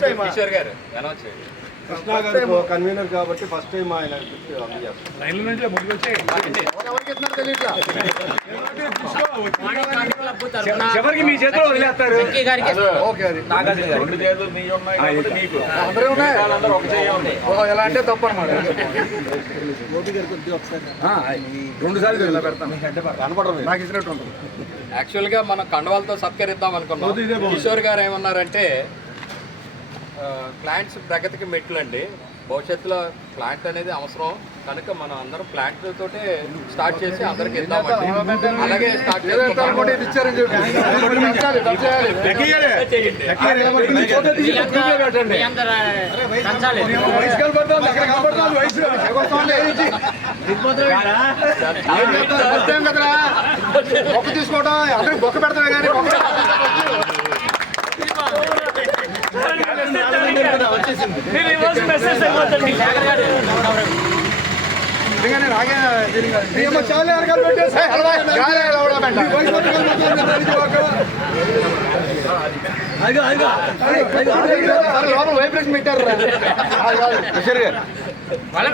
కిషోర్ గారు అనౌన్స్ చేయండి. కృష్ణా గారు కన్వీనర్ కాబట్టి ఫస్ట్ టైం ఆయన చివరికి మీ చేతిలో వదిలేస్తారు. ఎలా అంటే తప్ప అనమాట. 2 సార్లు ఇలా పెడతాను. నాకు ఇచ్చినట్టు ఉంటుంది. యాక్చువల్గా మనం కండవాలతో సత్కరిద్దాం అనుకున్నాం. కిషోర్ గారు ఏమన్నారంటే ప్లాంట్స్ ప్రగతికి మెట్లు అండి, భవిష్యత్తులో ప్లాంట్ అనేది అవసరం కనుక మనం అందరం ప్లాంట్ తోటే స్టార్ట్ చేసి అందరికి ఇద్దామండి. అలాగే స్టార్ట్ తీసుకోవడం అందరికి బొక్క పెడతామే కానీ వైబ్రేషన్ పెట్టారు.